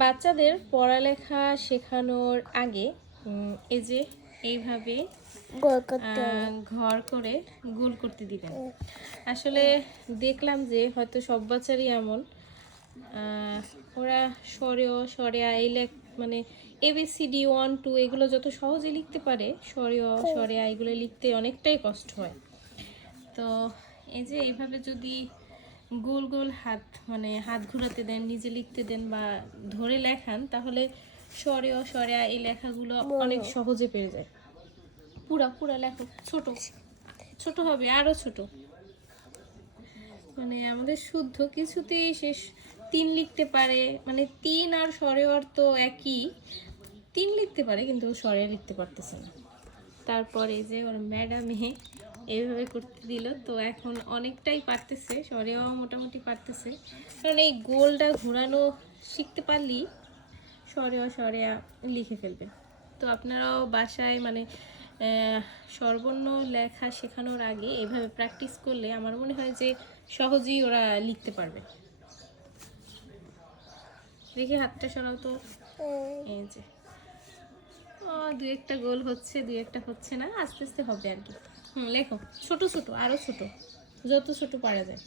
বাচ্চাদের পড়ালেখা শেখানোর আগে এই যে এইভাবে ঘর করে গোল করতে দিবেন। আসলে দেখলাম যে হয়তো সব বাচ্চারই এমন ওরা সরেও সরেয়া এই লেখ মানে এবিসিডি ওয়ান টু এগুলো যত সহজে লিখতে পারে সরেও সরেয়া এগুলো লিখতে অনেকটাই কষ্ট হয়। তো এই যে এইভাবে যদি গোল গোল হাত মানে হাত ঘোরাতে দেন নিজে লিখতে দেন বা ধরে লেখান তাহলে সরেও সরেয়া এই লেখাগুলো অনেক সহজে পেয়ে যায়। পুরা পুরা লেখো ছোট। ছোট হবে আরও ছোট। মানে আমাদের শুদ্ধ কিছুতেই শেষ। তিন লিখতে পারে মানে তিন আর স্বরে অর্থ একই। তিন লিখতে পারে কিন্তু স্বরে লিখতে পারতেছে না। তারপরে যে ওর ম্যাডামে এইভাবে করতে দিল। তো এখন অনেকটাই পারতেছে স্বরেও মোটামুটি পারতেছে। কারণ এই গোলটা ঘোরানো শিখতে পারলেই সরেয়া সরেয়া লিখে ফেলবে। তো আপনারাও বাসায় মানে আহ, স্বরবর্ণ লেখা শেখানোর আগে এভাবে প্র্যাকটিস করলে আমার মনে হয় যে সহজেই ওরা লিখতে পারবে। দেখি হাতটা সরাও তো। উম, এই যে। দু একটা গোল হচ্ছে দু একটা হচ্ছে না আস্তে আস্তে হবে আর কি। হুম লেখো। ছোট ছোট আরও ছোট। যত ছোট পারা যায়।